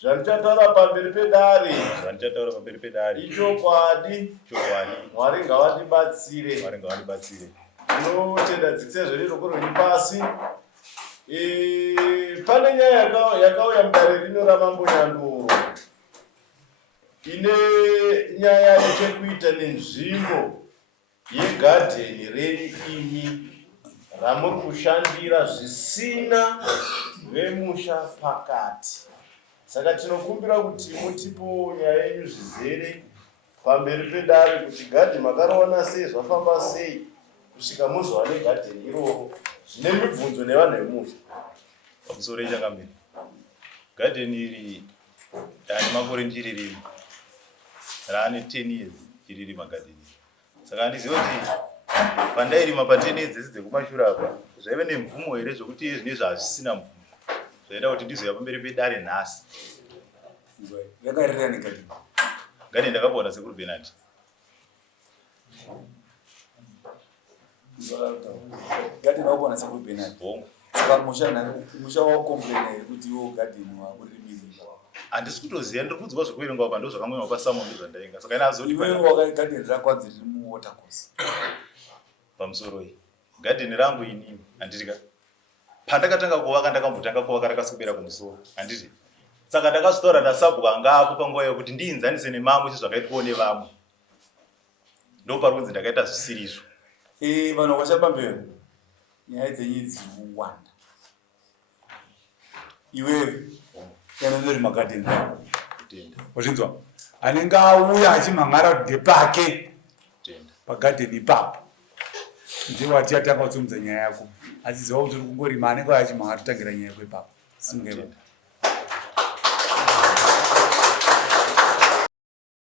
Zvanditaura pamberi pedare ichokwadi. Mwari ngavatibatsire. Tinotenda dzikise ruoko rwenyu pasi. Pane nyaya yakauya mudare rino ramambo Nyanduro ine nyaya yechekuita nenzvimbo yegadheni renyu imi ramuri kushandira zvisina vemusha pakati. Saka tinokumbira kuti mutipo nyaya yenyu zvizere pamberi pedare kuti gadheni makaroona sei, zvafamba sei kusvika muzova negadheni iroro zvine mibvunzo nevanhu vemusha. Pamusoro ichakamira gadheni iri dani makore ndiririmo raane 10 years iririma gadheni. Saka handiziva kuti pandairima pa10 years dzese dzekumashure apa zvaive nemvumo here zvokuti zvine zvazvisina mvumo zvaida kuti ndizoya pamberi pedare nhasi. Yakarira negadheni. Gadheni ndakapaona sekuru Bernard. Gadheni wakaona sekuru Bernard. Saka musha wakomplaina kuti iwo gadheni wakurimira. Handisi kutoziva, ndiri kuudzwa zvekuverenga apa ndo zvakamwewa paSamuel ndozvandainga. Saka ina azoti iwewe wakagadheni rakwanzi riri muwatercourse. Pamusoro iyi gadheni rangu inini handiti pandakatanga kuvaka ndakambotanga kuvaka rakaswedera kumusoro handiti. Saka ndakazvitora ndasabwa ngapo panguva yokuti ndiinzanise nemamwe sezvakaitwawo nevamwe. Ndoparunzi ndakaita zvisirizvo. Vanhu vakachapambera nyaya dzenyu dziwanda. Iwewe yanondori magadheni wazvinzwa anenge auya achimhan'ara kude pake pagadheni ipapo ndiwati atanga kutsumudza nyaya yako achiziva kuti uri kungorima anenge auya achimhan'ara kutangira nyaya yako ipapo.